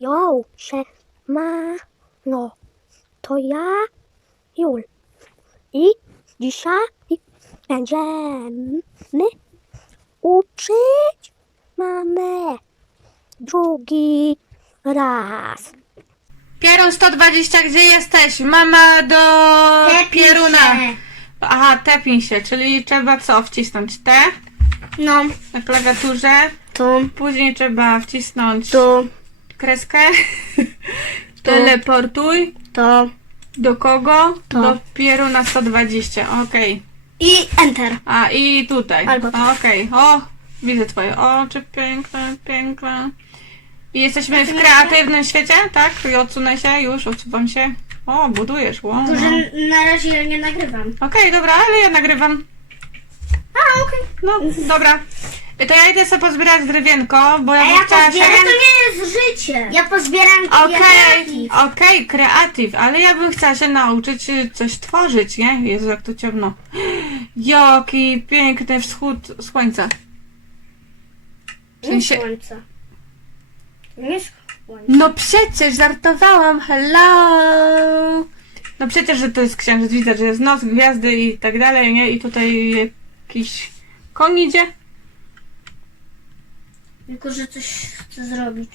Jo, się ma. No, to ja, Jul. I dzisiaj będziemy uczyć mamę drugi raz. Pierun 120, gdzie jesteś? Mama do Tepnij Pieruna. się. Aha, tepnij się, czyli trzeba co? Wcisnąć T No, na klawiaturze. tu, Później trzeba wcisnąć tu, kreskę. Teleportuj. to Do kogo? To. Do Pieruna 120, okej. i Enter. A i tutaj. Albo tak. Okej, o, widzę twoje oczy, piękne, piękne. I jesteśmy w kreatywnym świecie, tak? I odsunę się, już odsuwam się. O, budujesz, wow. no. Tylko, że na razie nie nagrywam. Okej, dobra, ale ja nagrywam. A, okej. No, dobra. To ja idę sobie pozbierać drewienko, bo ja A bym ja chciała się... pozbieram... to jest życie. Ja pozbieram Okej, kwiatki. okej, kreatyw, ale ja bym chciała się nauczyć y, coś tworzyć, nie? Jezu, jak to ciemno. Jaki piękny wschód słońca. Nie się- słońca. Nie słońca. No przecież, żartowałam, hello! No przecież, że to jest księżyc, widzę, że jest noc, gwiazdy i tak dalej, nie? I tutaj jakiś koń idzie. Tylko, że coś chcę zrobić.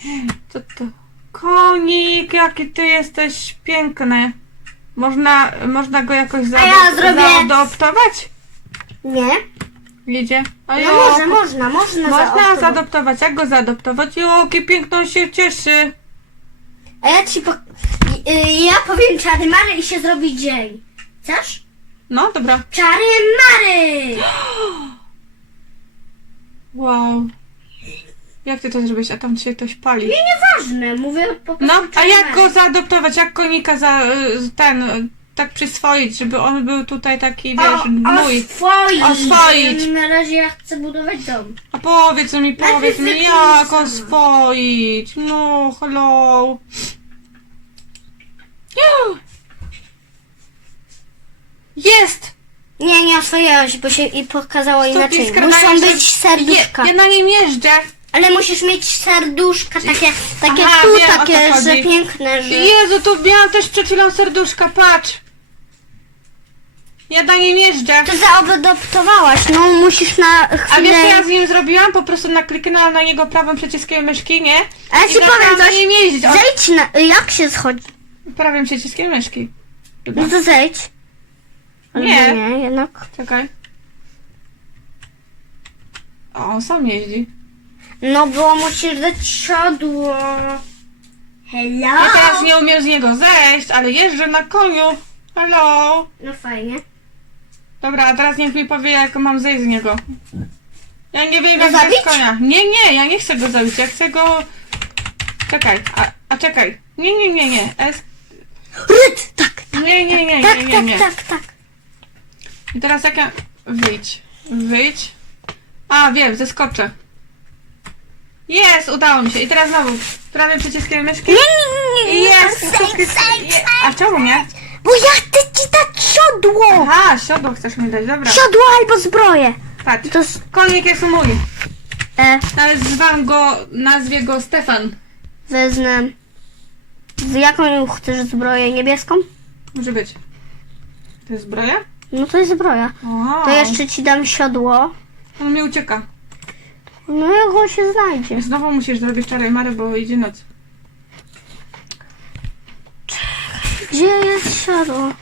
Co to? Konik, jaki ty jesteś piękny. Można, można go jakoś ja zrobię- zaadoptować? Nie? Idzie. A No może, można, można. Można zaadoptować. zaadoptować. Jak go zaadoptować? Jaki piękny on się cieszy. A ja ci po... y, Ja powiem czary mary i się zrobi dzień. Chcesz? No, dobra. Czary mary! Wow. Jak ty to zrobisz? A tam się ktoś pali. Nie, nieważne, mówię po prostu No, a jak go zaadoptować? Jak konika za y, ten, y, tak przyswoić, żeby on był tutaj taki, wiesz, mój. Oswoić. Oswoić. Na razie ja chcę budować dom. A powiedz mi, powiedz mi, jak oswoić? No, hello. Ja. Jest! Nie, nie oswoiłeś, bo się i pokazało inaczej. Stopniska Muszą być serduszka. Je, ja na nim jeżdżę. Ale musisz mieć serduszka takie, takie Aha, tu, wiem, o co takie, że chodzi. piękne, że... Jezu, tu miałam też przed chwilą serduszka, patrz. Ja na nim jeżdżę. To zaadoptowałaś, no musisz na A wiesz chwilę... co ja z nim zrobiłam? Po prostu nakliknęłam na niego prawym przyciskiem myszki, nie? A ja I ci zaczęłam powiem na coś. nim jeździć. O, Zejdź na... Jak się schodzi? prawym przyciskiem myszki. Chyba. No to zejdź. Albo Nie. nie, jednak. Czekaj. O, on sam jeździ. No bo musisz dać siodło. Hello? Ja teraz nie umiem z niego zejść, ale jeżdżę na koniu. Hello. No fajnie. Dobra, a teraz niech mi powie, jak mam zejść z niego. Ja nie wiem, jak zejść z zabić? konia. Nie, nie, ja nie chcę go zabić, ja chcę go... Czekaj, a, a czekaj. Nie, nie, nie, nie. S... Ryt! Tak, Nie, nie, nie, tak, nie, nie, tak, nie. tak, tak. I teraz jak ja... Wyjdź. Wyjdź. A, wiem, zeskoczę. Jest, udało mi się. I teraz znowu prawym przyciskiem myszki. Nie, nie, nie, I nie. jest. Zejdź, je- A czemu nie? Bo ja chcę ci dać siodło! Aha, siodło chcesz mi dać, dobra. Siodło albo zbroję. Patrz, To jest... konik jest mój. E, Nawet zwam go, nazwie go Stefan. wezmę... Z jaką chcesz zbroję? Niebieską? Może być. To jest zbroja? No to jest zbroja. O, To jeszcze ci dam siodło. On mi ucieka. No jak on się znajdzie? Znowu musisz zrobić czarę mary, bo idzie noc. Gdzie jest siodło?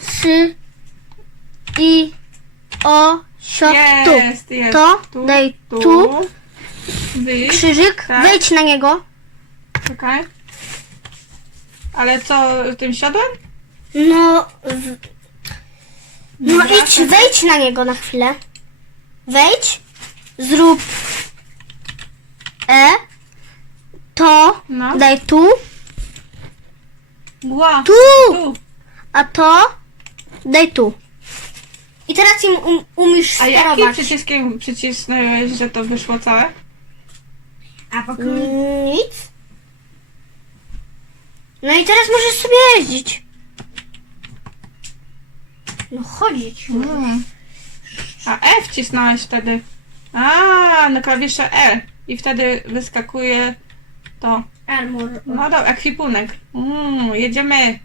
Sy i o sio tu. Jest, jest. To tu, daj tu. tu. Wyjdź. Krzyżyk, Tak. wejdź na niego. Czekaj. Ale co, tym siodłem? No, w... no idź, wejdź na niego na chwilę. Wejdź, zrób E, to, No. daj tu, Ła. tu, Tu. a to, daj tu. I teraz im um, umiesz A jakim sterować. przyciskiem przycisnąłeś, że to wyszło całe? A Nic. No i teraz możesz sobie jeździć. No chodzić. A F wcisnąłeś wtedy. A, na klawisze E. I wtedy wyskakuje to. Armor. No dobra, ekwipunek. Mm, jedziemy.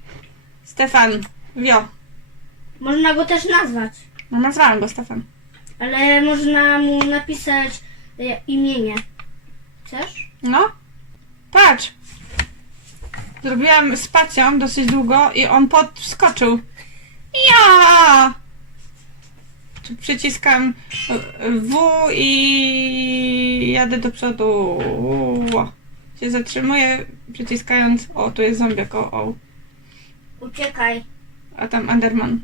Stefan. Wio. Można go też nazwać. No nazwałem go Stefan. Ale można mu napisać e, imienie. Chcesz? No. Patrz. Zrobiłam spacją dosyć długo i on podskoczył. Ja! Tu Przyciskam W i jadę do przodu. Się zatrzymuję przyciskając. O, tu jest zombiak. O, o. Uciekaj. A tam Enderman.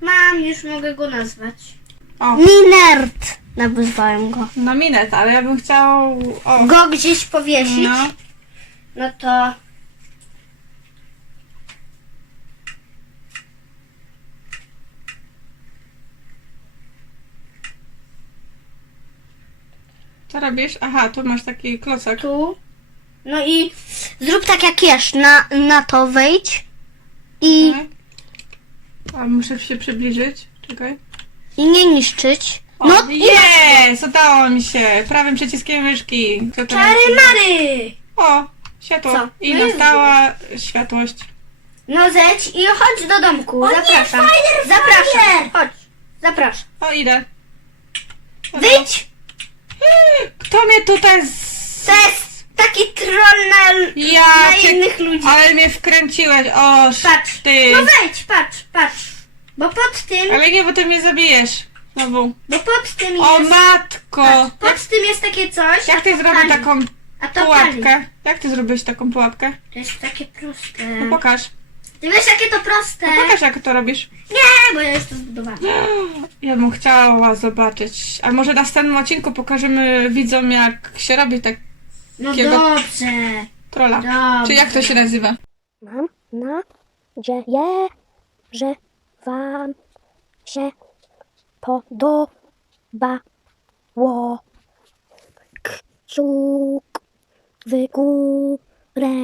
Mam, już mogę go nazwać. O, Minert! Nazwałem go. no minet, ale ja bym chciał. O, Go gdzieś powiesić? no. No to... Co robisz? Aha, tu masz taki klocek. tu. No i zrób tak jak jesz. Na, na to wejdź. I, Tak. A muszę się przybliżyć. Czekaj. i nie niszczyć. O, No i jest! Udało mi się! Prawym przyciskiem myszki. Co to czary jest? mary! O! Światło. Co? I No i nastała światłość. No zejdź i chodź do domku. Zapraszam. Zapraszam. Chodź. Zapraszam. O, idę. Wyjdź! Kto mnie tutaj z... To jest taki troll na, Ja na cię... innych ludzi. Ale mnie wkręciłeś. O, Patrz. ty. No wejdź, patrz, patrz. Bo pod tym, Ale nie, bo ty mnie zabijesz. Znowu. bo pod tym O, jest... matko! Patrz, pod tym jest takie coś. Jak ty to zrobisz pali. taką A to pali. pułapkę? Jak ty zrobisz taką pułapkę? To jest takie proste. No pokaż. Ty wiesz jakie to proste? No pokaż, jak to robisz. Nie, bo ja już to. Ja bym chciała zobaczyć. A może na następnym odcinku pokażemy widzom, jak się robi tak No Jakiego- dobrze. trolla. Dobrze. Czy jak to się nazywa? Mam nadzieję, że Wam się podobało. Kciuk w górę.